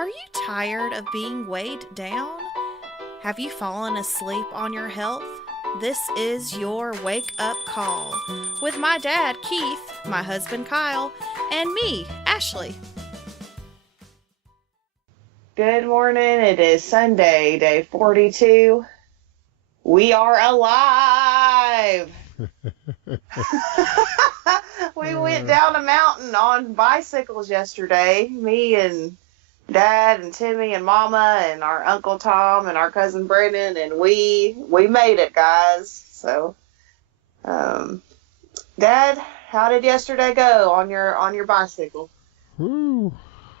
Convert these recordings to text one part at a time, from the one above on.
Are you tired of being weighed down? Have you fallen asleep on your health? This is your wake up call with my dad, Keith, my husband, Kyle, and me, Ashley. Good morning. It is Sunday, day 42. We are alive. We went down a mountain on bicycles yesterday. Me and Dad and Timmy and Mama and our Uncle Tom and our cousin Brendan, and we made it, guys. So, Dad, how did yesterday go on your bicycle? Whew.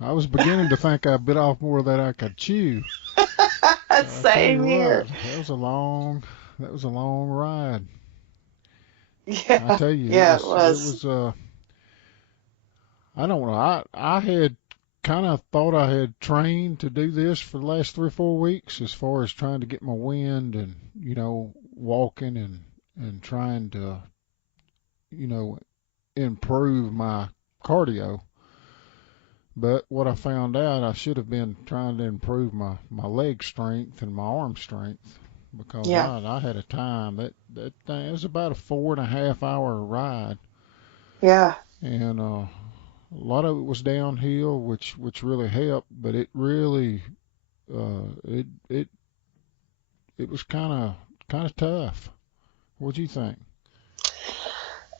I was beginning to think I bit off more than I could chew. Same here. What, that was a long ride. Yeah, I tell you, yeah, it was. I don't know. I had kind of thought I had trained to do this for the last 3 or 4 weeks, as far as trying to get my wind and walking and trying to improve my cardio. But what I found out, I should have been trying to improve my leg strength and my arm strength, because yeah, I had a time that thing, it was about a 4.5 hour ride, yeah. and a lot of it was downhill, which really helped, but it really it was kind of tough. What'd you think?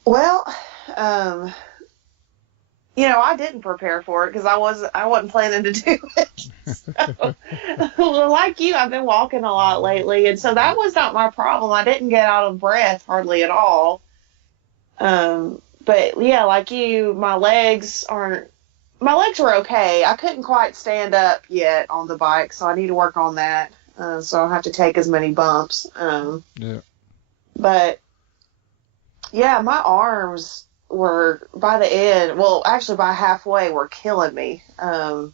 Well, um, I didn't prepare for it because I wasn't planning to do it. So, well, like you, I've been walking a lot lately, and so that was not my problem. I didn't get out of breath hardly at all. But yeah, like you, my legs were okay. I couldn't quite stand up yet on the bike, so I need to work on that. So I'll have to take as many bumps. Yeah. But yeah, my arms were by the end, well, actually by halfway, were killing me. And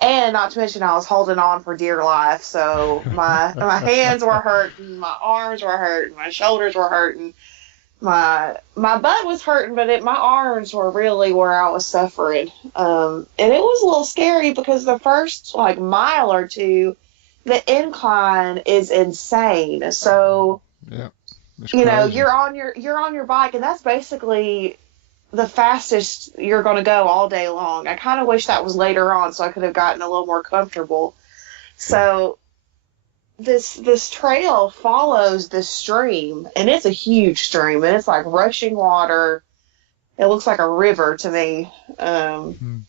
not to mention I was holding on for dear life. So my hands were hurting, my arms were hurting, my shoulders were hurting. My butt was hurting, but my arms were really where I was suffering. And it was a little scary because the first mile or two, the incline is insane. So Yeah. It's crazy. you're on your bike, and that's basically the fastest you're going to go all day long. I kind of wish that was later on so I could have gotten a little more comfortable. So this trail follows this stream, and it's a huge stream, and it's like rushing water. It looks like a river to me. And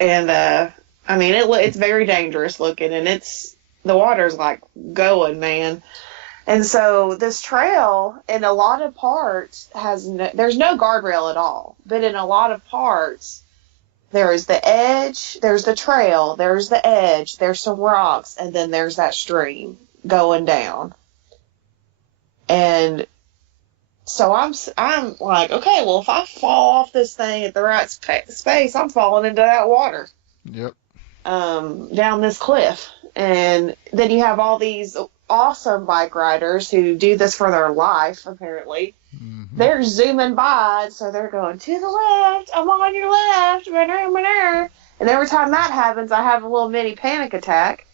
I mean, it's very dangerous looking, and the water's like going, man. And so this trail, in a lot of parts, there's no guardrail at all. But in a lot of parts, there is the edge, there's the trail, there's the edge, there's some rocks, and then there's that stream going down. And so I'm like, okay, well, if I fall off this thing at the right space, I'm falling into that water. Yep. Down this cliff. And then you have all these awesome bike riders who do this for their life, apparently. Mm-hmm. They're zooming by, so they're going, to the left, I'm on your left, and every time that happens, I have a little mini panic attack.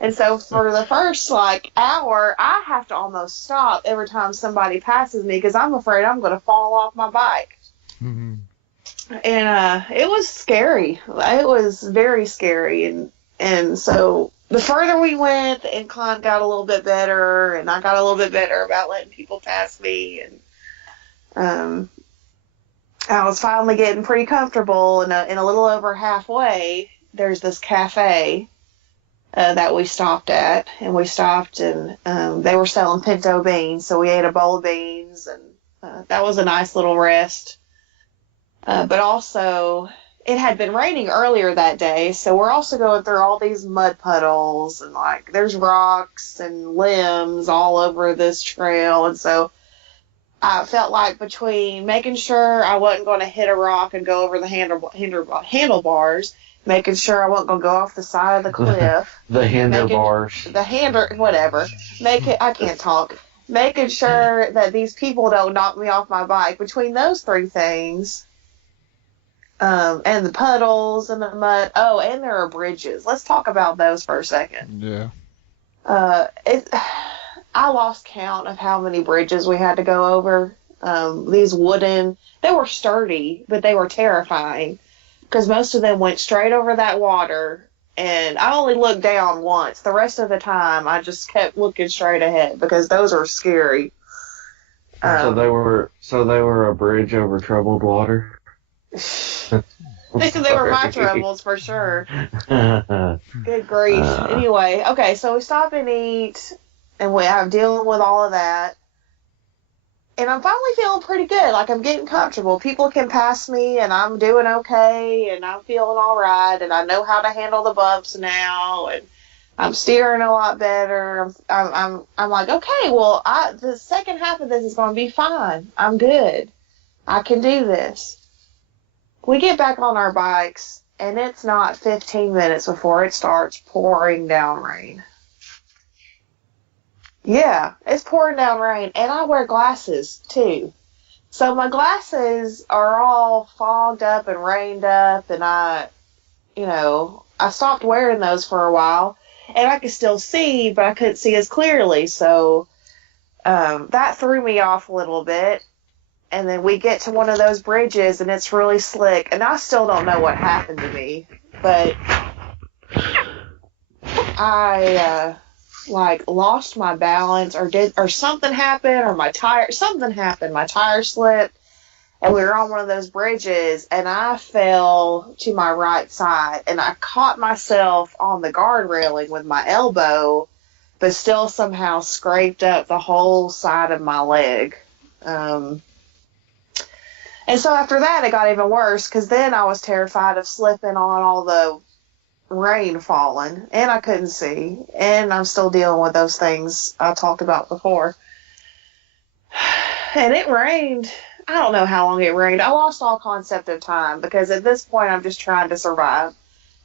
And so for the first hour, I have to almost stop every time somebody passes me because I'm afraid I'm going to fall off my bike. Mm-hmm. And it was scary. It was very scary. And so the further we went, the incline got a little bit better, and I got a little bit better about letting people pass me. And I was finally getting pretty comfortable. And in a little over halfway, there's this cafe that we stopped at. And we stopped, and they were selling pinto beans. So we ate a bowl of beans, and that was a nice little rest. But also, it had been raining earlier that day, so we're also going through all these mud puddles, and there's rocks and limbs all over this trail. And so I felt like between making sure I wasn't going to hit a rock and go over the handlebars, making sure I wasn't going to go off the side of the cliff. The handlebars. Whatever. I can't talk. Making sure that these people don't knock me off my bike. Between those three things, And the puddles and the mud. Oh, and there are bridges. Let's talk about those for a second. Yeah. It. I lost count of how many bridges we had to go over. These wooden, they were sturdy, but they were terrifying because most of them went straight over that water. And I only looked down once. The rest of the time, I just kept looking straight ahead because those are scary. So they were a bridge over troubled water. They were my troubles for sure. Good grief. Anyway, okay, so we stop and eat, and I'm dealing with all of that. And I'm finally feeling pretty good. Like, I'm getting comfortable. People can pass me, and I'm doing okay, and I'm feeling all right, and I know how to handle the bumps now, and I'm steering a lot better. I'm like, okay, well, the second half of this is going to be fine. I'm good. I can do this. We get back on our bikes, and it's not 15 minutes before it starts pouring down rain. Yeah, it's pouring down rain, and I wear glasses, too. So my glasses are all fogged up and rained up, and I stopped wearing those for a while, and I could still see, but I couldn't see as clearly, so that threw me off a little bit. And then we get to one of those bridges, and it's really slick. And I still don't know what happened to me, but I lost my balance, or something happened, or something happened. My tire slipped, and we were on one of those bridges, and I fell to my right side, and I caught myself on the guard railing with my elbow, but still somehow scraped up the whole side of my leg. And so after that, it got even worse because then I was terrified of slipping on all the rain falling, and I couldn't see, and I'm still dealing with those things I talked about before. And it rained. I don't know how long it rained. I lost all concept of time because at this point, I'm just trying to survive.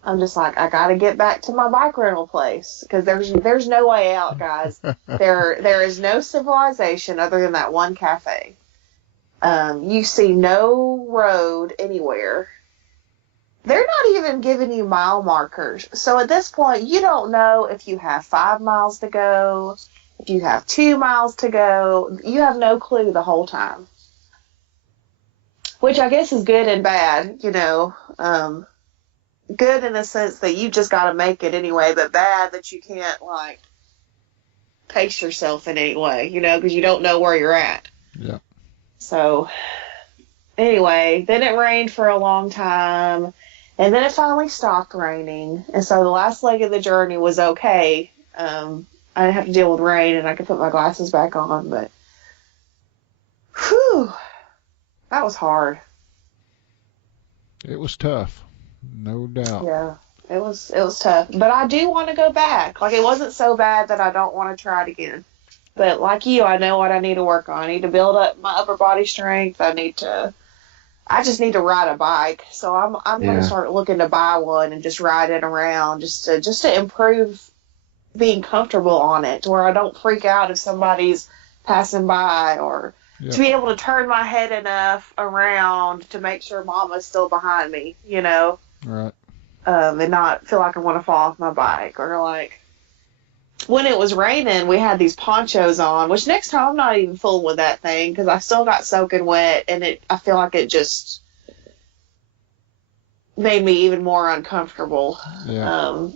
I'm just like, I got to get back to my bike rental place because there's no way out, guys. There is no civilization other than that one cafe. You see no road anywhere. They're not even giving you mile markers. So at this point, you don't know if you have 5 miles to go, if you have 2 miles to go. You have no clue the whole time. Which I guess is good and bad, Good in the sense that you just got to make it anyway, but bad that you can't, pace yourself in any way, because you don't know where you're at. Yeah. So, anyway, then it rained for a long time, and then it finally stopped raining. And so the last leg of the journey was okay. I didn't have to deal with rain, and I could put my glasses back on, but whew, that was hard. It was tough, no doubt. Yeah, it was tough. But I do want to go back. It wasn't so bad that I don't want to try it again. But like you, I know what I need to work on. I need to build up my upper body strength. I just need to ride a bike. So I'm going to start looking to buy one and just ride it around just to improve being comfortable on it, to where I don't freak out if somebody's passing by, or to be able to turn my head enough around to make sure Mama's still behind me, Right. And not feel like I want to fall off my bike, or when it was raining, we had these ponchos on, which next time I'm not even fooling with that thing because I still got soaking wet, and I feel like it just made me even more uncomfortable. Yeah.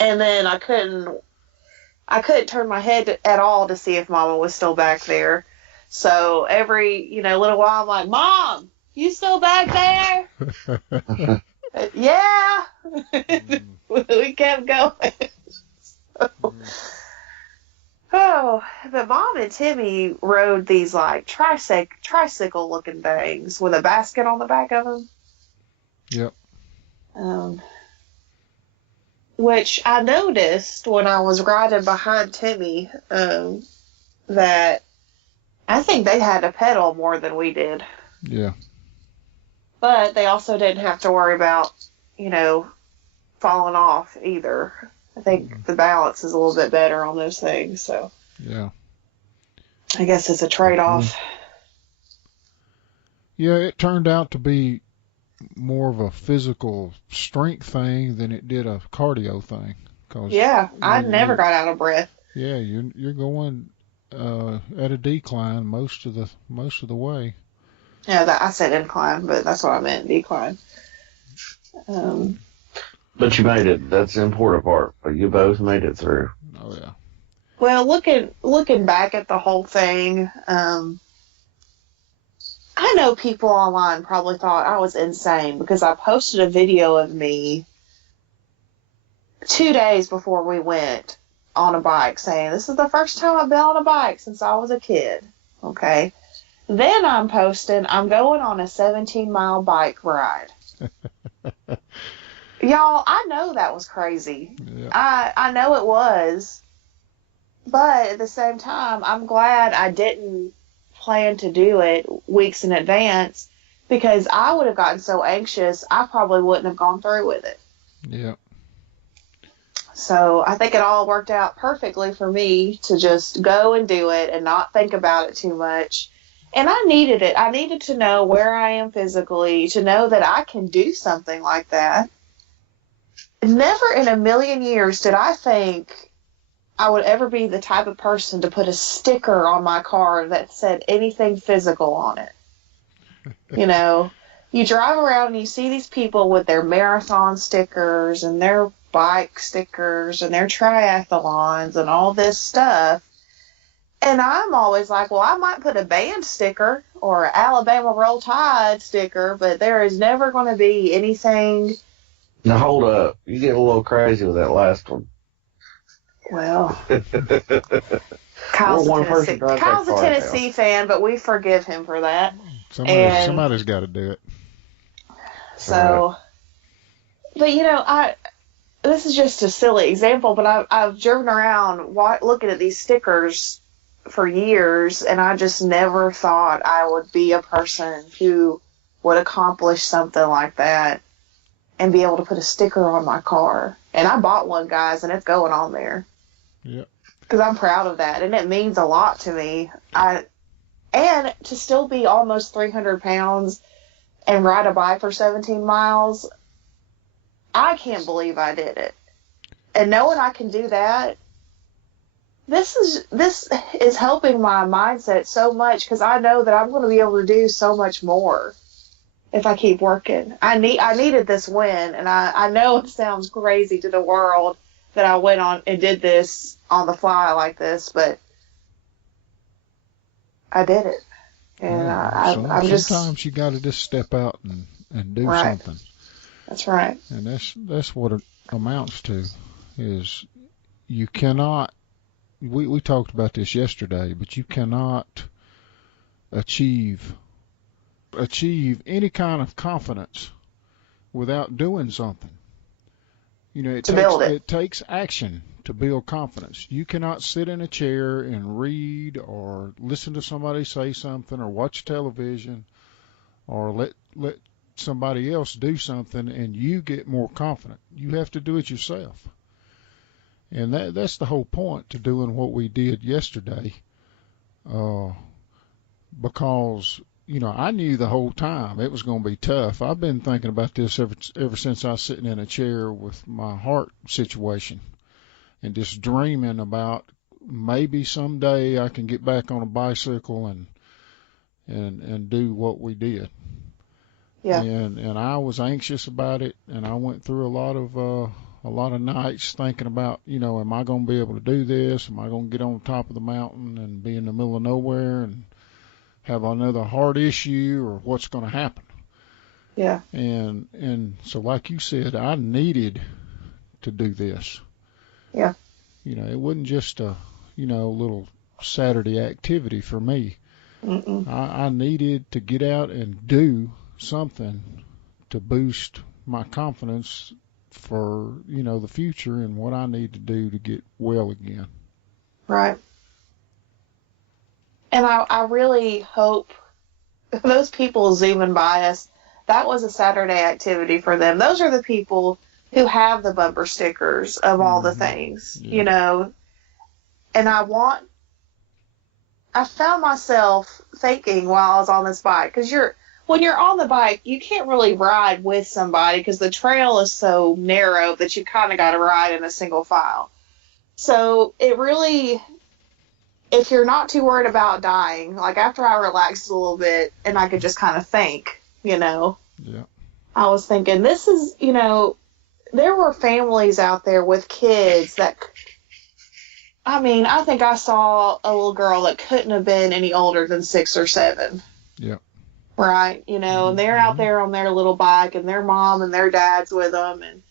And then I couldn't turn my head at all to see if Mama was still back there. So every, little while I'm like, Mom, you still back there? Yeah. We kept going. Oh, but Mom and Timmy rode these tricycle looking things with a basket on the back of them. Yep. Which I noticed when I was riding behind Timmy, that I think they had to pedal more than we did. Yeah. But they also didn't have to worry about, falling off either. I think the balance is a little bit better on those things, so. Yeah. I guess it's a trade-off. Yeah, it turned out to be more of a physical strength thing than it did a cardio thing. Cause Yeah, I never you got out of breath. yeah, you're going at a decline most of the way. Yeah, I said incline, but that's what I meant, decline. Um, But you made it. That's the important part. But you both made it through. Oh yeah. well, looking back at the whole thing, I know people online probably thought I was insane because I posted a video of me 2 days before we went on a bike saying, this is the first time I've been on a bike since I was a kid. Okay. Then I'm posting, I'm going on a 17-mile bike ride. Y'all, I know that was crazy. Yeah. I know it was. But at the same time, I'm glad I didn't plan to do it weeks in advance because I would have gotten so anxious, I probably wouldn't have gone through with it. Yeah. So I think it all worked out perfectly for me to just go and do it and not think about it too much. And I needed it. I needed to know where I am physically, to know that I can do something like that. Never in a million years did I think I would ever be the type of person to put a sticker on my car that said anything physical on it. You know, you drive around and you see these people with their marathon stickers and their bike stickers and their triathlons and all this stuff. And I'm always like, well, I might put a band sticker or an Alabama Roll Tide sticker, but there is never going to be anything. Now hold up. You get a little crazy with that last one. Well, Well, one person drives that Kyle's a car Tennessee fan, but we forgive him for that. Somebody's got to do it. So, but you know, this is just a silly example, but I've driven around looking at these stickers for years, and I just never thought I would be a person who would accomplish something like that and be able to put a sticker on my car. And I bought one, guys, and it's going on there. Yep. Because I'm proud of that, and it means a lot to me. And to still be almost 300 pounds and ride a bike for 17 miles, I can't believe I did it. And knowing I can do that, this is helping my mindset so much because I know that I'm going to be able to do so much more if I keep working. I needed this win, and I know it sounds crazy to the world that I went on and did this on the fly like this, but I did it. And I'm just sometimes you got to just step out and do right. something. That's right. And that's what it amounts to. Is you cannot. We talked about this yesterday, but you cannot achieve any kind of confidence without doing something. You know, it takes action to build confidence. You cannot sit in a chair and read or listen to somebody say something or watch television or let somebody else do something and you get more confident. You have to do it yourself. And that's the whole point to doing what we did yesterday. Because, you know, I knew the whole time it was going to be tough. I've been thinking about this ever since I was sitting in a chair with my heart situation and just dreaming about maybe someday I can get back on a bicycle and do what we did. Yeah. And I was anxious about it, and I went through a lot of nights thinking about, you know, am I going to be able to do this? Am I going to get on top of the mountain and be in the middle of nowhere and have another heart issue, or what's going to happen? Yeah. And so, like you said, I needed to do this. Yeah. You know, it wasn't just a, you know, little Saturday activity for me. I needed to get out and do something to boost my confidence for, you know, the future and what I need to do to get well again. Right. And I really hope those people zooming by us, that was a Saturday activity for them. Those are the people who have the bumper stickers of all the things, you know. And I found myself thinking while I was on this bike, because when you're on the bike, you can't really ride with somebody because the trail is so narrow that you kind of got to ride in a single file. So it really, if you're not too worried about dying, like after I relaxed a little bit and I could just kind of think, Yeah. I was thinking, this is, there were families out there with kids that, I mean, I think I saw a little girl that couldn't have been any older than 6 or 7. Yeah. Right. And they're out there on their little bike and their mom and their dad's with them. And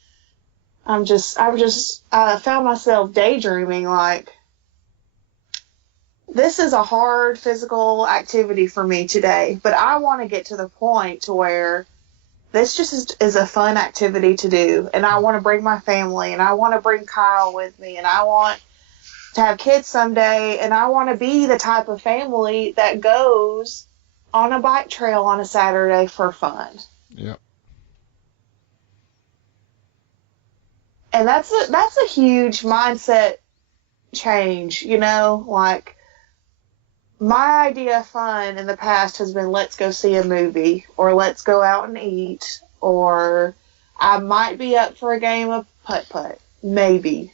I found myself daydreaming like, this is a hard physical activity for me today, but I want to get to the point to where this just is a fun activity to do. And I want to bring my family and I want to bring Kyle with me and I want to have kids someday. And I want to be the type of family that goes on a bike trail on a Saturday for fun. Yep. And that's a huge mindset change, like my idea of fun in the past has been let's go see a movie or let's go out and eat or I might be up for a game of putt-putt. Maybe.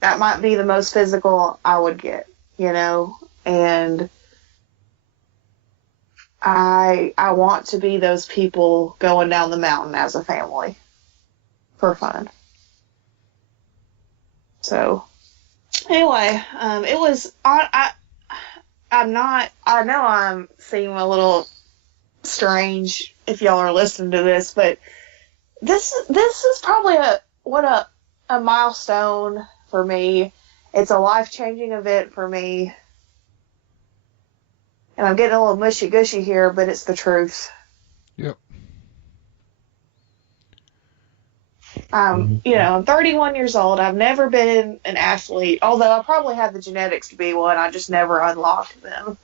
That might be the most physical I would get, and I want to be those people going down the mountain as a family for fun. So anyway, it was, I know I'm seeming a little strange if y'all are listening to this, but this is probably a milestone for me. It's a life-changing event for me. And I'm getting a little mushy-gushy here, but it's the truth. Yep. I'm 31 years old. I've never been an athlete, although I probably have the genetics to be one. I just never unlocked them.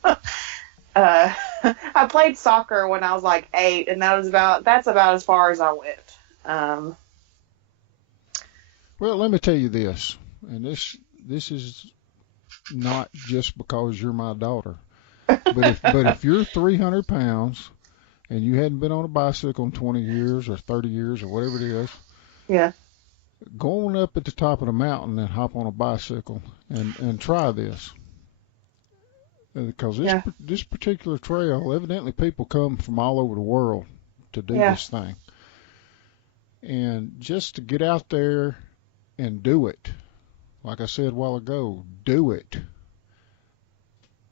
I played soccer when I was like 8, and that's about as far as I went. Well, let me tell you this, and this is not just because you're my daughter, but if you're 300 pounds and you hadn't been on a bicycle in 20 years or 30 years or whatever it is, Yeah. go on up at the top of the mountain and hop on a bicycle and try this. Because this particular trail, evidently people come from all over the world to do this thing. And just to get out there and do it, like I said a while ago, do it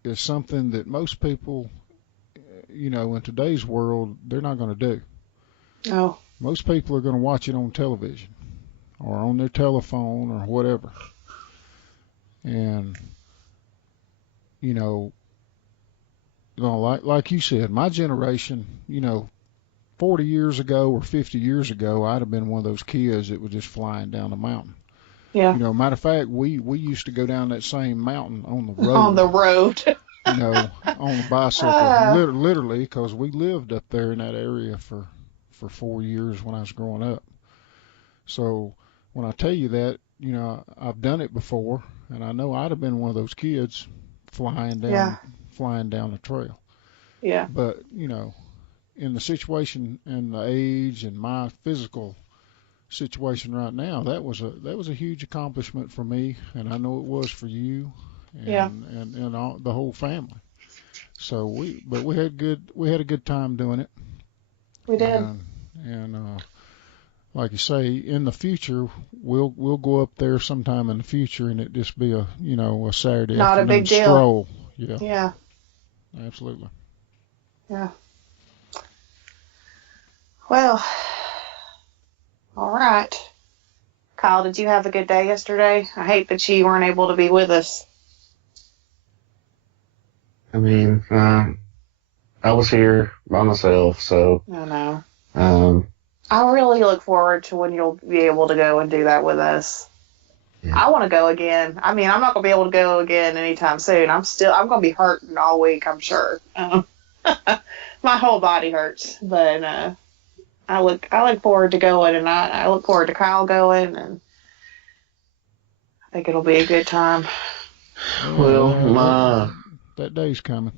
is something that most people, in today's world, they're not going to do. No. Most people are going to watch it on television or on their telephone or whatever. And, like you said, my generation, 40 years ago or 50 years ago, I'd have been one of those kids that was just flying down the mountain. Yeah. Matter of fact, we used to go down that same mountain on the road. On the road. On the bicycle, literally, because we lived up there in that area for 4 years when I was growing up. So when I tell you that, I've done it before, and I know I'd have been one of those kids flying down the trail. Yeah. But in the situation and the age and my physical situation right now, that was a huge accomplishment for me, and I know it was for you, and all, the whole family. So we had a good time doing it. We did. And like you say, in the future, we'll go up there sometime in the future, and it just be a Saturday Not a afternoon big deal. stroll. Yeah. Yeah. Absolutely. Yeah. Well, all right. Kyle, did you have a good day yesterday? I hate that you weren't able to be with us. I mean, I was here by myself, so. I know. Um, I really look forward to when you'll be able to go and do that with us. Yeah. I want to go again. I mean, I'm not going to be able to go again anytime soon. I'm going to be hurting all week, I'm sure. My whole body hurts, but I look forward to going, and I look forward to Kyle going, and I think it'll be a good time. well, that day's coming.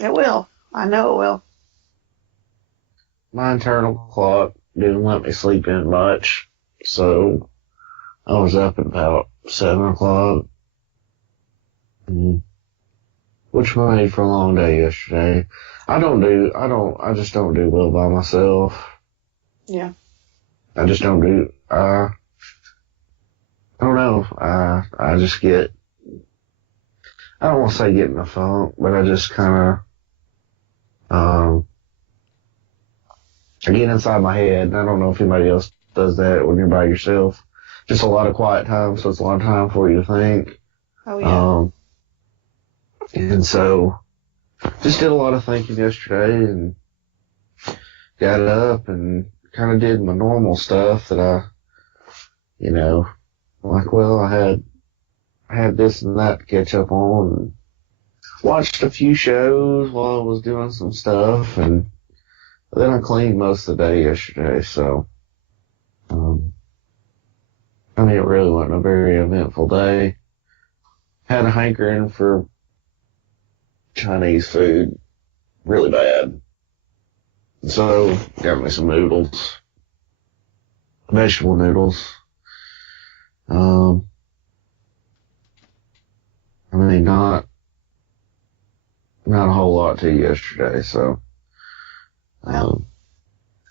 It will. I know it will. my internal clock didn't let me sleep in much, so I was up at about 7 o'clock, which made for a long day yesterday. I just don't do well by myself. Yeah. I just don't do, I don't know, I just get, I don't want to say get in a funk, but I just kind of, I get inside my head, and I don't know if anybody else does that when you're by yourself. Just a lot of quiet time, so it's a lot of time for you to think. Oh, yeah. And so, just did a lot of thinking yesterday, and got up and kind of did my normal stuff that I, like, well, I had this and that to catch up on, and watched a few shows while I was doing some stuff, and then I cleaned most of the day yesterday, so, it really wasn't a very eventful day. Had a hankering for Chinese food really bad. So, got me some noodles. Vegetable noodles. Not a whole lot to yesterday, so,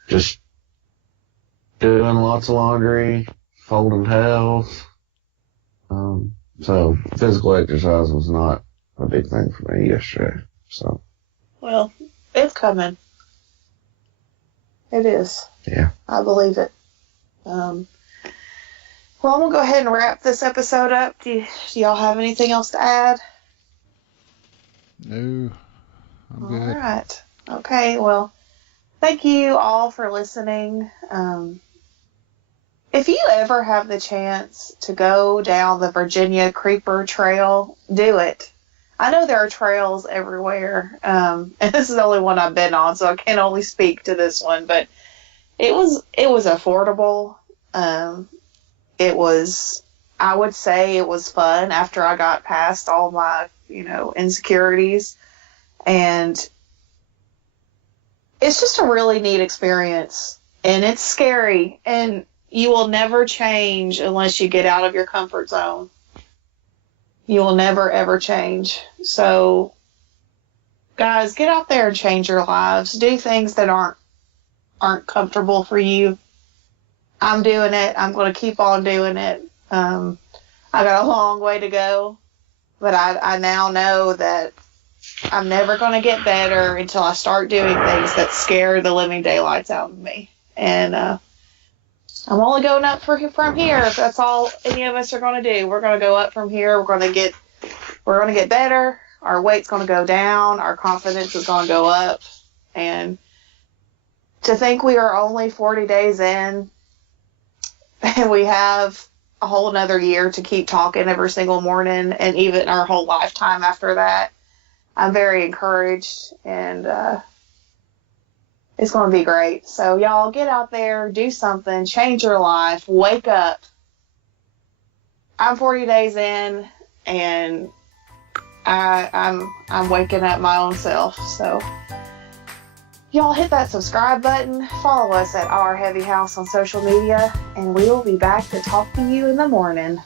just doing lots of laundry, folding towels. So physical exercise was not a big thing for me yesterday, so. Well, it's coming. It is. Yeah. I believe it. Well, I'm going to go ahead and wrap this episode up. Do y'all have anything else to add? No, I'm good. All right. Okay, well, thank you all for listening. If you ever have the chance to go down the Virginia Creeper Trail, do it. I know there are trails everywhere, and this is the only one I've been on, so I can only speak to this one, but it was affordable. I would say it was fun after I got past all my, insecurities. And it's just a really neat experience. And it's scary. And you will never change unless you get out of your comfort zone. You will never, ever change. So, guys, get out there and change your lives. Do things that aren't comfortable for you. I'm doing it. I'm going to keep on doing it. I got a long way to go, but I now know that I'm never going to get better until I start doing things that scare the living daylights out of me. And I'm only going up from here. If that's all any of us are going to do, we're going to go up from here. We're going to get better. Our weight's going to go down. Our confidence is going to go up. And to think we are only 40 days in, and we have a whole another year to keep talking every single morning, and even our whole lifetime after that, I'm very encouraged, and it's going to be great. So y'all get out there, do something, change your life, wake up. I'm 40 days in, and I'm waking up my own self. So y'all hit that subscribe button, follow us at Our Heavy House on social media, and we will be back to talk to you in the morning.